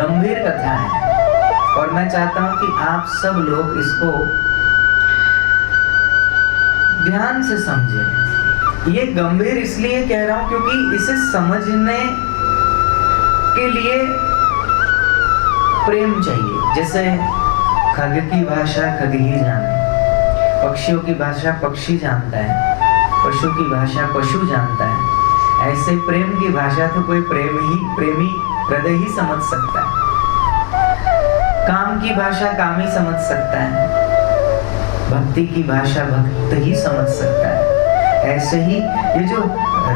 गंभीर कथा है और मैं चाहता हूं कि आप सब लोग इसको ध्यान से समझें। ये गंभीर इसलिए कह रहा हूं क्योंकि इसे समझने के लिए प्रेम चाहिए। जैसे खग की भाषा खग ही जाने, पक्षियों की भाषा पक्षी जानता है, पशु की भाषा पशु जानता है, ऐसे प्रेम की भाषा तो कोई प्रेमी हृदय ही समझ सकता है। काम की भाषा काम ही समझ सकता है, भक्ति की भाषा भक्त ही समझ सकता है। ऐसे ही ये जो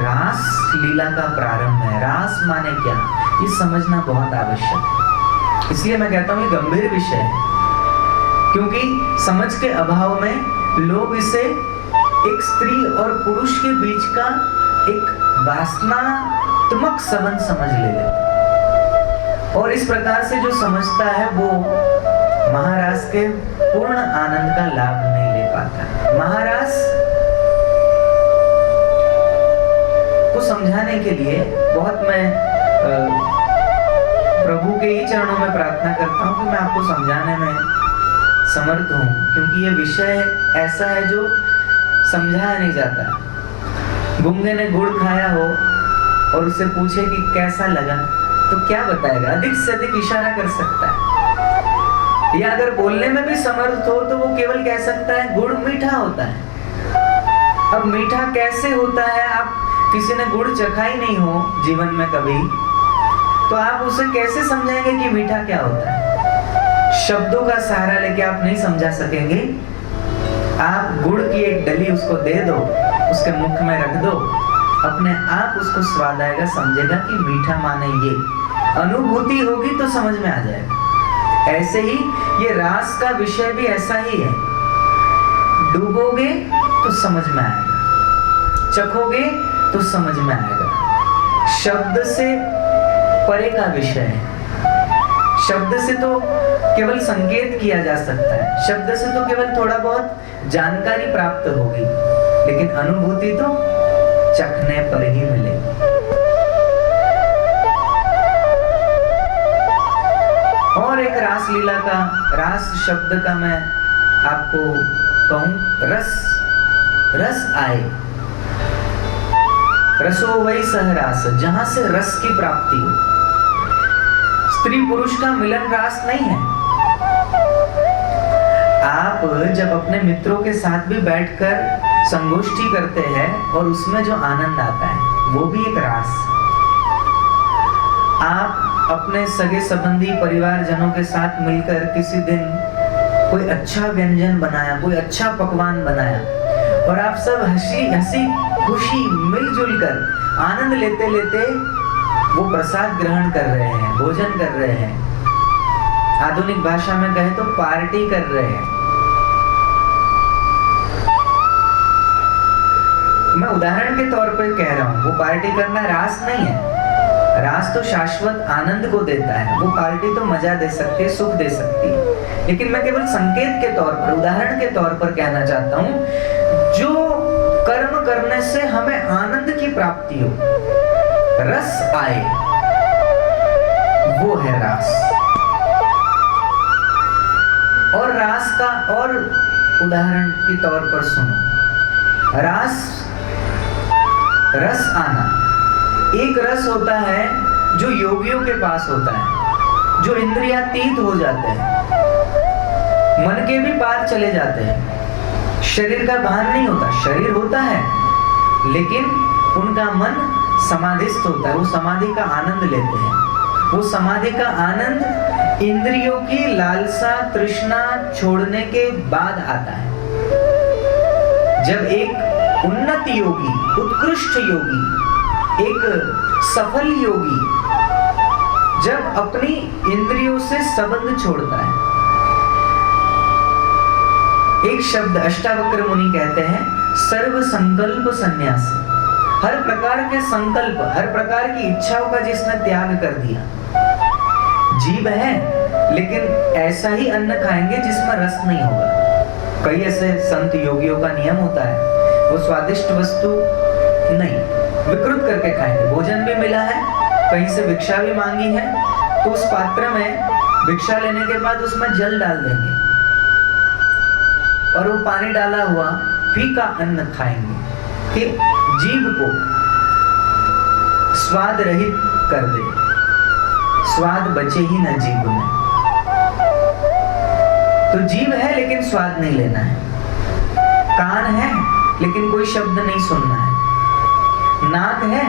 रास लीला का प्रारंभ है, रास माने क्या, ये समझना बहुत आवश्यक है। इसलिए मैं कहता हूँ ये गंभीर विषय है, क्योंकि समझ के अभाव में लोग इसे एक स्त्री और पुरुष के बीच का एक वासनात्मक संबंध समझ लेते और इस प्रकार से जो समझता है वो महारास के पूर्ण आनंद का लाभ नहीं ले पाता। महारास को समझाने के लिए बहुत मैं प्रभु के ही चरणों में प्रार्थना करता हूं कि मैं आपको समझाने में समर्थ हूं, क्योंकि ये विषय ऐसा है जो समझाया नहीं जाता। गूंगे ने गुड़ खाया हो और उससे पूछे कि कैसा लगा तो क्या बताएगा, अधिक से अधिक इशारा कर सकता है, या अगर बोलने में भी समर्थ हो तो वो केवल कह सकता है गुड़ मीठा होता है। अब मीठा कैसे होता है, आप किसी ने गुड़ चखा ही नहीं हो जीवन में कभी, तो आप उसे कैसे समझाएंगे कि मीठा क्या होता है। शब्दों का सहारा लेके आप नहीं समझा सकेंगे। आप गुड़ की एक डली उसको दे दो, उसके मुख में रख दो, अपने आप उसको स्वाद आएगा, समझेगा कि मीठा माने ये। अनुभूति होगी तो समझ में आ जाएगा। ऐसे ही ये रास का विषय भी ऐसा ही है, डूबोगे तो समझ में आएगा, चखोगे तो समझ में आएगा। शब्द से परे का विषय है। शब्द से तो केवल संकेत किया जा सकता है, शब्द से तो केवल थोड़ा बहुत जानकारी प्राप्त होगी, लेकिन अनुभूति तो चखने पर ही मिलेगी। और एक रास लीला का, रास शब्द का मैं आपको कहूं, रस, रस आए, रसो वही सह रास, जहां से रस की प्राप्ति हो। स्त्री पुरुष का मिलन रास नहीं है। आप जब अपने मित्रों के साथ भी बैठकर संगोष्ठी करते हैं और उसमें जो आनंद आता है वो भी एक रास। आप अपने सगे संबंधी परिवारजनों के साथ मिलकर किसी दिन कोई अच्छा व्यंजन बनाया, कोई अच्छा पकवान बनाया और आप सब हंसी खुशी मिलजुल कर आनंद लेते लेते वो प्रसाद ग्रहण कर रहे हैं, भोजन कर रहे हैं। आधुनिक भाषा में कहे तो पार्टी कर रहे हैं। मैं उदाहरण के तौर पर कह रहा हूं, वो पार्टी करना रास नहीं है। रास तो शाश्वत आनंद को देता है, वो पार्टी तो मजा दे सकती है, सुख दे सकती है, लेकिन मैं केवल संकेत के तौर पर, उदाहरण के तौर पर कहना चाहता हूं, जो कर्म करने से हमें आनंद की प्राप्ति हो, रस आए, वो है रास। और रास का और उदाहरण के तौर पर सुनो। रास, रस आना एक रस होता है जो योगियों के पास होता है, जो इंद्रियातीत हो जाते हैं, मन के भी पार चले जाते हैं। शरीर का भान नहीं होता, शरीर होता है लेकिन उनका मन समाधिस्थ होता है, वो समाधि का आनंद लेते हैं। वो समाधि का आनंद इंद्रियों की लालसा तृष्णा छोड़ने के बाद आता है। जब एक उन्नत योगी, उत्कृष्ट योगी, एक सफल योगी जब अपनी इंद्रियों से संबंध छोड़ता है, एक शब्द अष्टावक्र मुनि कहते हैं, सर्व संकल्प संन्यासी। हर प्रकार के संकल्प, हर प्रकार की इच्छाओं का जिसने त्याग कर दिया। जीव है लेकिन ऐसा ही अन्न खाएंगे जिसमें रस नहीं होगा। कई ऐसे संत योगियों का नियम होता है, वो स्वादिष्ट वस्तु नहीं, विकृत करके खाएंगे। भोजन भी मिला है, कहीं से भिक्षा भी मांगी है, तो उस पात्र में भिक्षा लेने के बाद उसमें जल डाल देंगे और वो पानी डाला हुआ फीका अन्न खाएंगे कि जीभ को स्वाद रहित कर दे, स्वाद बचे ही ना जीभ में। तो जीभ है लेकिन स्वाद नहीं लेना है, कान है लेकिन कोई शब्द नहीं सुनना है, नाक है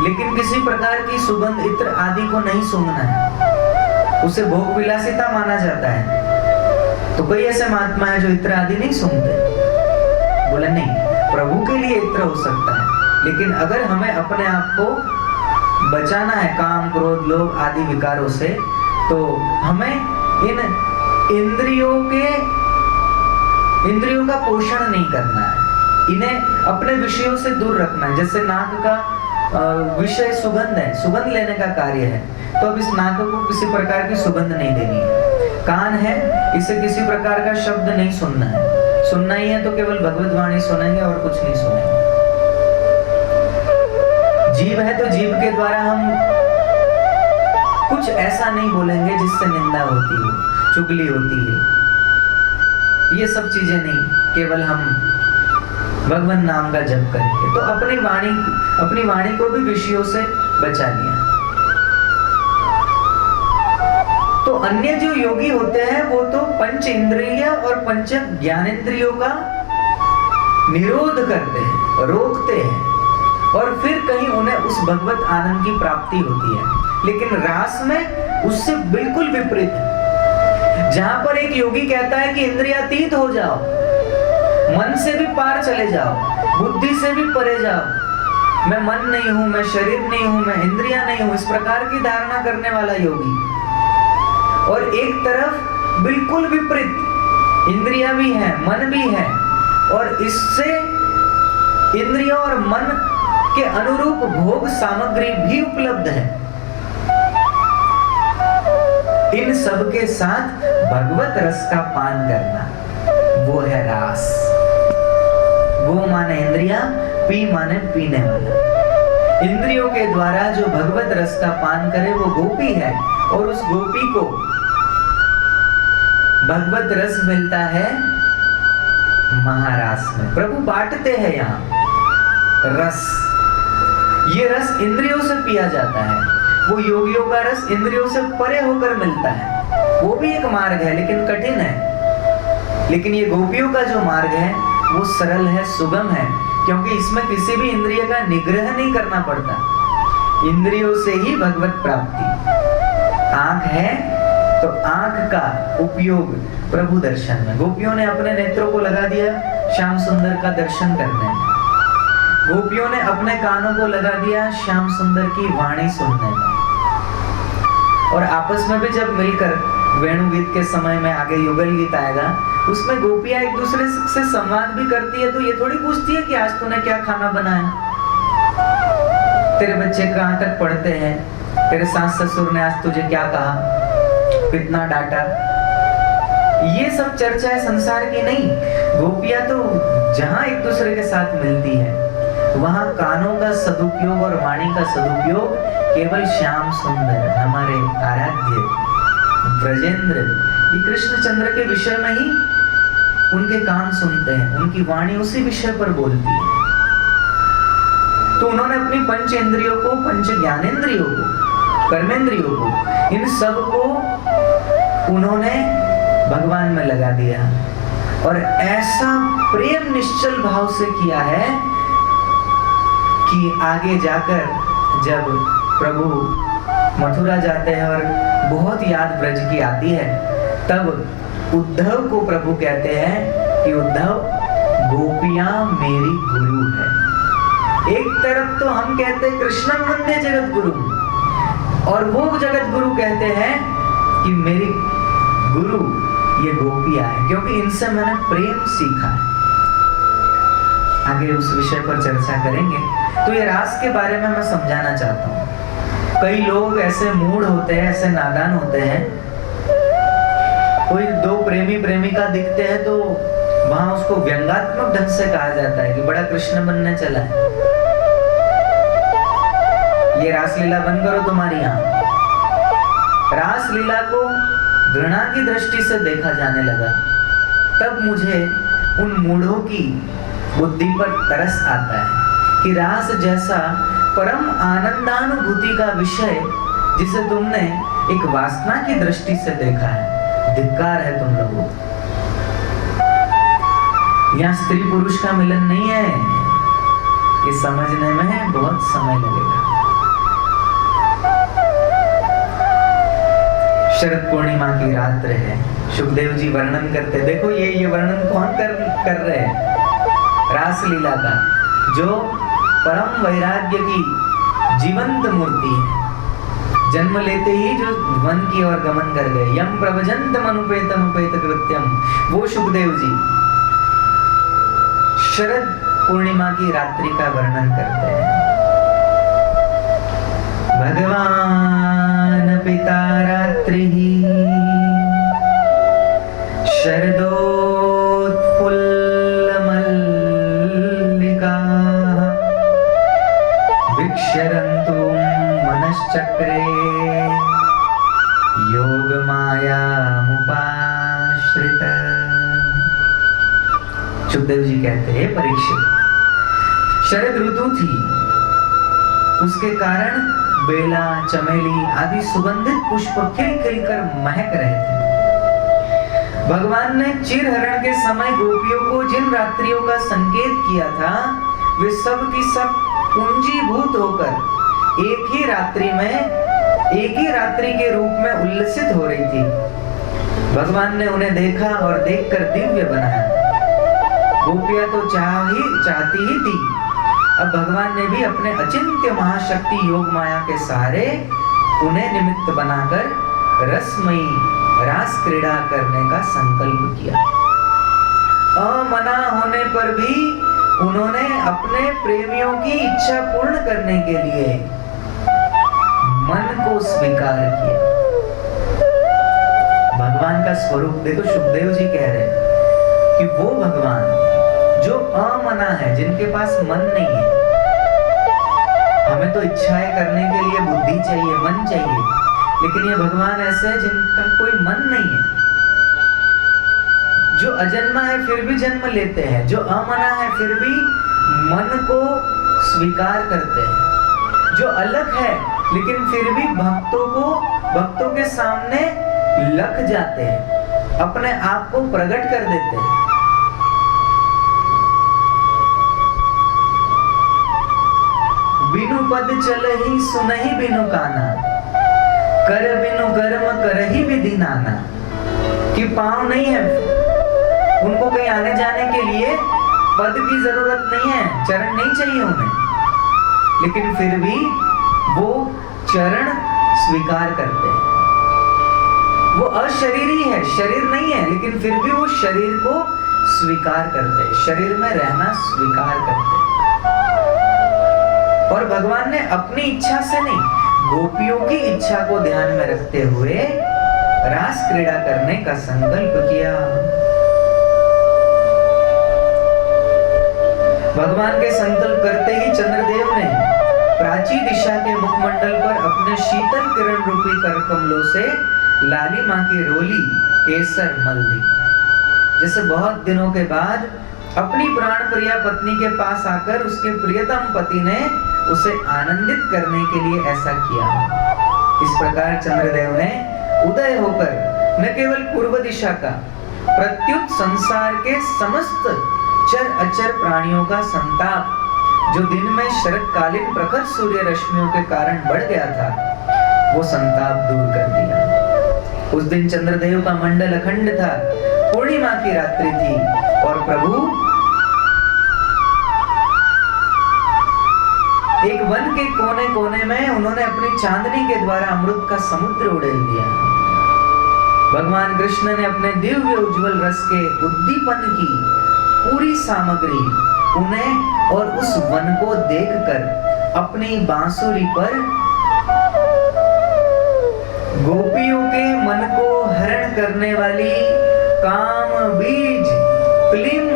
लेकिन किसी प्रकार की सुगंध इत्र आदि को नहीं सूंघना है, उसे भोग विलासिता माना जाता है। तो कोई ऐसे महात्मा है जो इत्र आदि नहीं सूंघते, बोले नहीं, प्रभु के लिए इत्र हो सकता है, लेकिन अगर हमें अपने आप को बचाना है काम क्रोध लोभ आदि विकारों से, तो हमें इन इंद्रियों का पोषण नहीं करना है, इन्हें अपने विषयों से दूर रखना है। जैसे नाक का विषय सुगंध है, सुगंध लेने का कार्य है, तो अब इस नाक को किसी प्रकार की सुगंध नहीं देनी है। कान है, इसे किसी प्रकार का शब्द नहीं सुनना है, सुनना ही है तो केवल भगवत वाणी सुनेंगे और कुछ नहीं सुनेंगे। जीभ है तो जीभ के द्वारा हम कुछ ऐसा नहीं बोलेंगे जिससे निंदा होती हो, चुगली होती है, ये सब चीजें नहीं, केवल हम भगवान नाम का जप करेंगे। तो अपनी वाणी को भी विषयों से बचा लिया। तो अन्य जो योगी होते हैं वो तो पंच इंद्रिय और पंच ज्ञानेंद्रियों का निरोध करते हैं, रोकते हैं, और फिर कहीं उन्हें उस भगवत आनंद की प्राप्ति होती है। लेकिन रास में उससे बिल्कुल विपरीत है। जहां पर एक योगी कहता है कि इंद्रियातीत हो जाओ, मन से भी पार चले जाओ, बुद्धि से भी परे जाओ, मैं मन नहीं हूं, मैं शरीर नहीं हूं, मैं इंद्रियां नहीं हूं, इस प्रकार की धारणा करने वाला योगी, और एक तरफ बिल्कुल विपरीत, इंद्रियां भी हैं, मन भी है, और इससे इंद्रियों और मन के अनुरूप भोग सामग्री भी उपलब्ध है। इन सब के साथ भगवत रस का पान करना, वो है रास। वो माने इंद्रियां, पी माने पीने वाला। इंद्रियों के द्वारा जो भगवत रस का पान करे वो गोपी है, और उस गोपी को भगवत रस मिलता है महारास में। प्रभु बांटते हैं यहाँ रस, ये रस इंद्रियों से पिया जाता है, वो योगियों का रस इंद्रियों से परे होकर मिलता है। वो भी एक मार्ग है लेकिन कठिन है, लेकिन ये गोपियों का जो मार्ग है वो सरल है, सुगम है, क्योंकि इसमें किसी भी इंद्रिय का निग्रह नहीं करना पड़ता, इंद्रियों से ही भगवत प्राप्ति। आंख है तो आंख का उपयोग प्रभु दर्शन में, गोपियों ने अपने नेत्रों को लगा दिया श्याम सुंदर का दर्शन करने में, गोपियों ने अपने कानों को लगा दिया श्याम सुंदर की वाणी सुनने में, और आपस में भी जब मिलकर वेणु गीत के समय में आगे युगल गीत आएगा, उसमें गोपियां एक दूसरे से संवाद भी करती है। तो ये थोड़ी पूछती है कि आज तूने क्या खाना बनाया, तेरे बच्चे कहाँ तक पढ़ते हैं, तेरे सास ससुर ने आज तुझे क्या कहा, कितना डांटा, ये सब चर्चा है संसार की नहीं। गोपियां तो जहां एक दूसरे के साथ मिलती है वहां कानों का सदुपयोग और वाणी का सदुपयोग केवल श्याम सुंदर हमारे आराध्य ब्रजेंद्र ये कृष्णचंद्र के विषय में ही उनके कान सुनते हैं, उनकी वाणी उसी विषय पर बोलती है। तो उन्होंने अपनी पंच इंद्रियों को, पंच ज्ञानेंद्रियों को, कर्मेंद्रियों को, इन सब को उन्होंने भगवान में लगा दिया, और ऐसा प्रेम निश्चल भाव से किया है कि आगे जाकर जब प्रभु मथुरा जाते हैं और बहुत याद ब्रज की आती है, तब उद्धव को प्रभु कहते हैं कि उद्धव गोपियां मेरी गुरु है। एक तरफ तो हम कहते हैं कृष्णं वंदे जगत गुरु, और वो जगत गुरु कहते हैं कि मेरी गुरु ये गोपियां है, क्योंकि इनसे मैंने प्रेम सीखा है। आगे उस विषय पर चर्चा करेंगे। तो ये रास के बारे में मैं समझाना चाहता हूँ। कई लोग ऐसे मूढ़ होते हैं, ऐसे नादान होते हैं, कोई दो प्रेमी प्रेमिका दिखते हैं तो वहां उसको व्यंग्यात्मक ढंग से कहा जाता है कि बड़ा कृष्ण बनने चला है, ये रासलीला बंद करो तुम्हारी यहाँ, रास लीला को घृणा की दृष्टि से देखा जाने लगा, तब मुझे उन मूढ़ों की बुद्धि पर तरस आता है कि रास जैसा परम आनंदानुभूति का विषय जिसे तुमने एक वासना की दृष्टि से देखा है, धिक्कार है तुम लोगों। यहाँ स्त्री पुरुष का मिलन नहीं है, ये समझने में बहुत समय लगेगा। शरद पूर्णिमा की रात्र है, सुखदेव जी वर्णन करते, देखो ये वर्णन कौन कर रहे हैं? रास लीला का, जो परम वैराग्य की जीवंत मूर्ति है, जन्म लेते ही जो वन की ओर गमन कर गए, यम प्रवजंतम अनुपेतम उपेत कृत्यम, वो सुखदेव जी शरद पूर्णिमा की रात्रि का वर्णन करते हैं। भगवान पिता रात्रि शरदोत्फुल्ल मल्लिका विक्षरन्तु मनश्चक्रे योग माया मुपाश्रित। सुखदेव जी कहते हैं, परीक्षित, शरद ऋतु थी, उसके कारण बेला, चमेली आदि सुगंधित पुष्प खिल खिल कर महक रहे थे। भगवान ने चिरहरण के समय गोपियों को जिन रात्रियों का संकेत किया था, वे सब की सब पूंजीभूत होकर एक ही रात्रि के रूप में उल्लसित हो रही थी। भगवान ने उन्हें देखा और देखकर दिव्य बनाया। गोपियां तो चाहती ही थी। अब भगवान ने भी अपने अचिंत्य महाशक्ति योग माया के सहारे उन्हें निमित्त बनाकर रसमयी रास क्रीड़ा करने का संकल्प किया। अमना होने पर भी उन्होंने अपने प्रेमियों की इच्छा पूर्ण करने के लिए मन को स्वीकार किया। भगवान का स्वरूप देखो, सुखदेव जी कह रहे हैं कि वो भगवान जो अमना है, जिनके पास मन नहीं है। हमें तो इच्छाएं करने के लिए बुद्धि चाहिए, मन चाहिए, लेकिन ये भगवान ऐसे हैं जिनका कोई मन नहीं है, जो अजन्मा है फिर भी जन्म लेते हैं, जो अमना है फिर भी मन को स्वीकार करते हैं, जो अलग है लेकिन फिर भी भक्तों के सामने लग जाते हैं, अपने आप को प्रकट कर देते हैं। बिनु पद चलहि सुनहि बिनु काना, कर बिनु कर्म करहि विधि नाना। कि पांव नहीं है, उनको कहीं आने जाने के लिए पद की जरूरत नहीं है, चरण नहीं चाहिए उन्हें, लेकिन फिर भी वो चरण स्वीकार करते हैं। वो अशरीरी है, शरीर नहीं है, लेकिन फिर भी वो शरीर को स्वीकार करते हैं, शरीर में रहना स्वीकार करते हैं। और भगवान ने अपनी इच्छा से नहीं, गोपियों की इच्छा को ध्यान में रखते हुए रास क्रीड़ा करने का संकल्प किया। भगवान के संकल्प करते ही चंद्रदेव ने प्राची दिशा के मुखमंडल पर अपने शीतल किरण रूपी कर कमलों से लाली मां की रोली केसर मल दी। जैसे बहुत दिनों के बाद अपनी प्राण प्रिया पत्नी के पास आकर उसके प्रियतम पति ने उसे आनंदित करने के लिए ऐसा किया। इस प्रकार चंद्रदेव ने उदय होकर न केवल पूर्व दिशा का, प्रत्युत संसार के समस्त चर अचर प्राणियों का संताप, जो दिन में शरतकालीन प्रखर सूर्य रश्मियों के कारण बढ़ गया था, वो संताप दूर कर दिया। उस दिन चंद्रदेव का मंडल अखंड था, पूर्णिमा की रात्रि थी और प्रभु एक वन के कोने कोने में उन्होंने अपनी चांदनी के द्वारा अमृत का समुद्र उड़ेल दिया। भगवान कृष्ण ने अपने दिव्य उज्जवल रस के उद्दीपन की पूरी सामग्री उन्हें और उस वन को देखकर अपनी बांसुरी पर गोपियों के मन को हरण करने वाली काम बीज क्लीम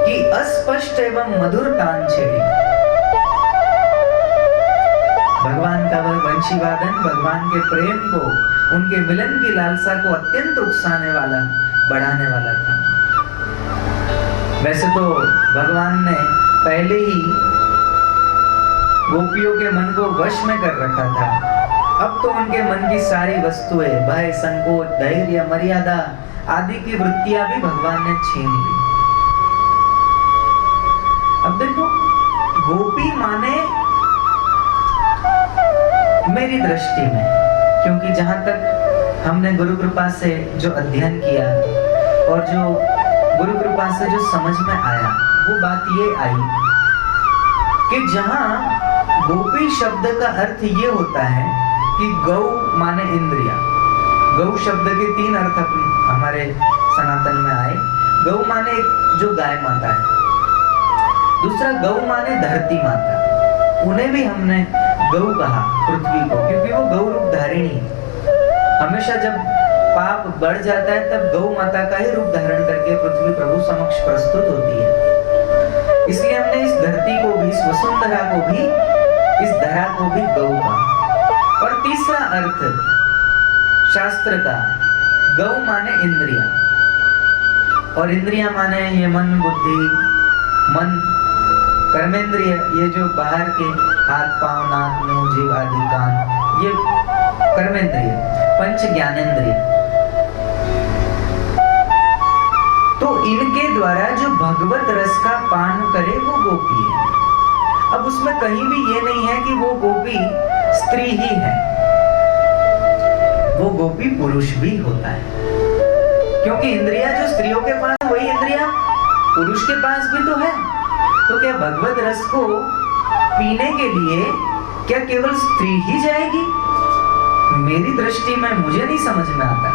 की अस्पष्ट एवं मधुर तान छेड़ी। भगवान का वह बंशी वादन भगवान के प्रेम को, उनके मिलन की लालसा को अत्यंत उकसाने वाला, बढ़ाने वाला था। वैसे तो भगवान ने पहले ही गोपियों के मन को वश में कर रखा था। अब तो उनके मन की सारी वस्तुएं, भय, संकोच, धैर्य, मर्यादा आदि की वृत्तियां भी भगवान ने छीन ली। अब देखो, गोपी माने मेरी दृष्टि में, क्योंकि जहां तक हमने गुरु कृपा से जो अध्ययन किया और जो गुरु कृपा से जो समझ में आया, वो बात ये आई कि जहां गोपी शब्द का अर्थ ये होता है कि गौ माने इंद्रिया। गौ शब्द के 3 अर्थ हमारे सनातन में आए। गौ माने जो गाय माता है, दूसरा गौ माने धरती माता, उन्हें भी हमने गौ कहा, पृथ्वी को, क्योंकि वो गौ रूप धारिणी है। हमेशा जब पाप बढ़ जाता है तब गौ माता का ही रूप धारण करके पृथ्वी प्रभु समक्ष प्रस्तुत होती है। इसलिए हमने इस धरती को भी, इस वसुंधरा को भी, इस धरा को भी गौ कहा। और तीसरा अर्थ शास्त्र का, गौ माने इंद्रिया, और इंद्रिया माने ये मन, बुद्धि, मन, कर्मेंद्रिय, ये जो बाहर के हाथ, पांव, नाक, मुंह, जीभ आदि, कान, ये कर्मेंद्रिय, पंच ज्ञानेंद्रिय। तो इनके द्वारा जो भगवत रस का पान करे वो गोपी है। अब उसमें कहीं भी ये नहीं है कि वो गोपी स्त्री ही है, वो गोपी पुरुष भी होता है, क्योंकि इंद्रिया जो स्त्रियों के पास, वही इंद्रिया पुरुष के पास भी तो है। तो क्या भगवत रस को पीने के लिए क्या केवल स्त्री ही जाएगी? मेरी दृष्टि में मुझे नहीं समझ में आता।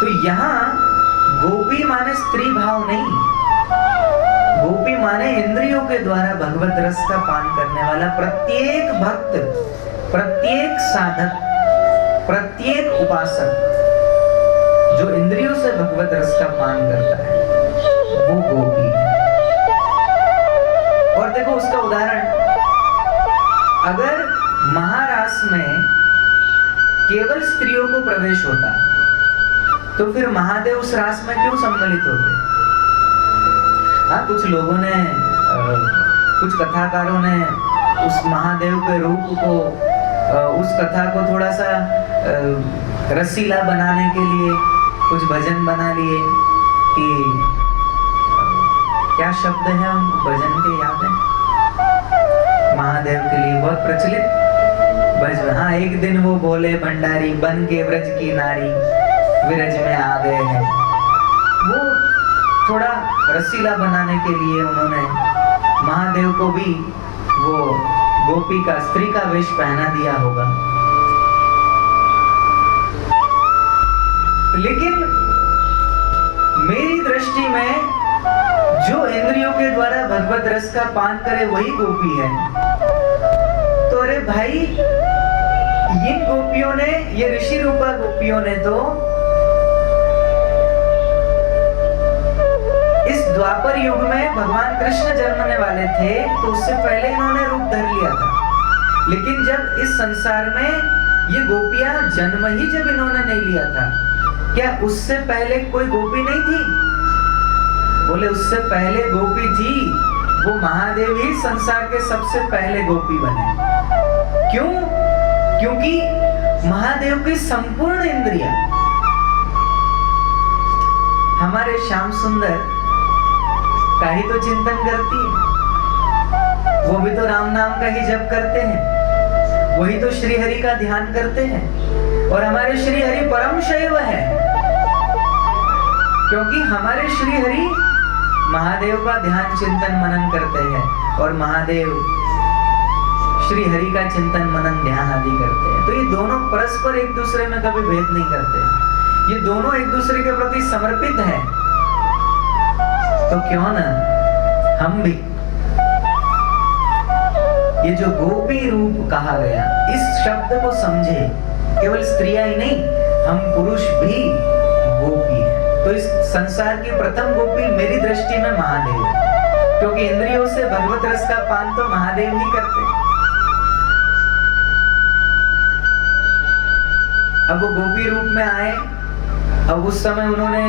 तो यहाँ गोपी माने स्त्री भाव नहीं, गोपी माने इंद्रियों के द्वारा भगवत रस का पान करने वाला प्रत्येक भक्त, प्रत्येक साधक, प्रत्येक उपासक जो इंद्रियों से भगवत रस का पान करता है, वो गोपी है। और देखो उसका उदाहरण, अगर महारास में केवल स्त्रियों को प्रवेश होता तो फिर महादेव उस रास में क्यों सम्मिलित होते? हाँ, कुछ लोगों ने, कुछ कथाकारों ने उस महादेव के रूप को, उस कथा को थोड़ा सा रसीला बनाने के लिए कुछ भजन बना लिए कि क्या शब्द है उन भजन के, याद है? महादेव के लिए बहुत प्रचलित भजन। हाँ, एक दिन वो बोले भंडारी बन के व्रज की नारी विरज में आ गए हैं। वो थोड़ा रसीला बनाने के लिए उन्होंने महादेव को भी वो गोपी का, स्त्री का वेश पहना दिया होगा। लेकिन मेरी दृष्टि में जो इंद्रियों के द्वारा भगवत रस का पान करे वही गोपी है। तो अरे भाई, इन गोपियों ने, ये ऋषि रूपा गोपियों ने तो इस द्वापर युग में भगवान कृष्ण जन्मने वाले थे तो उससे पहले इन्होंने रूप धर लिया था। लेकिन जब इस संसार में ये गोपियां जन्म ही जब इन्होंने नहीं लिया था, क्या उससे पहले कोई गोपी नहीं थी? बोले उससे पहले गोपी थी, वो महादेव ही संसार के सबसे पहले गोपी बने। क्यों? क्योंकि महादेव की संपूर्ण इंद्रिया, हमारे श्याम सुंदर का ही तो चिंतन करती है, वो भी तो राम नाम का ही जप करते हैं, वही तो श्री हरि का ध्यान करते हैं। और हमारे श्री हरि परम शैव है, क्योंकि हमारे श्री हरि महादेव का ध्यान चिंतन मनन करते हैं और महादेव श्री हरि का चिंतन मनन ध्यान आदि करते हैं। तो ये दोनों परस्पर एक दूसरे में कभी भेद नहीं करते, ये दोनों एक दूसरे के प्रति समर्पित हैं। तो क्यों ना हम भी ये जो गोपी रूप कहा गया, इस शब्द को समझे। केवल स्त्रियां ही नहीं, हम पुरुष भी गोपी हैं। तो इस संसार की प्रथम गोपी मेरी दृष्टि में महादेव है। क्योंकि इंद्रियों से भगवत रस का पान तो महादेव ही करते। अब वो गोपी रूप में आए। अब उस समय उन्होंने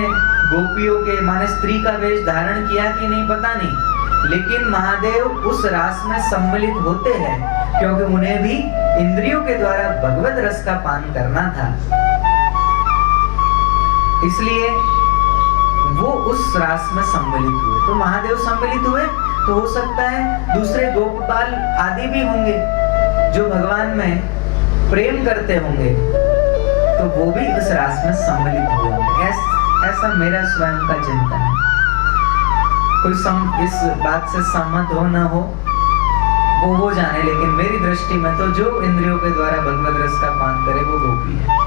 गोपियों के माने स्त्री का वेश धारण किया कि नहीं पता नहीं, लेकिन महादेव उस रास में सम्मिलित होते हैं क्योंकि उन्हें भी इंद्रियों के द्वारा भगवत रस का पान करना था, इसलिए वो उस रास में सम्मिलित हुए। तो महादेव सम्मिलित हुए तो हो सकता है दूसरे गोपपाल आदि भी होंगे जो भगवान में प्रेम करते होंगे, तो वो भी उस रास में सम्मिलित हुए होंगे। ऐसा मेरा स्वयं का चिंतन है। कोई इस बात से सहमत हो न हो वो जाने, लेकिन मेरी दृष्टि में तो जो इंद्रियों के द्वारा भगवत रस का पान करे वो गोपी है।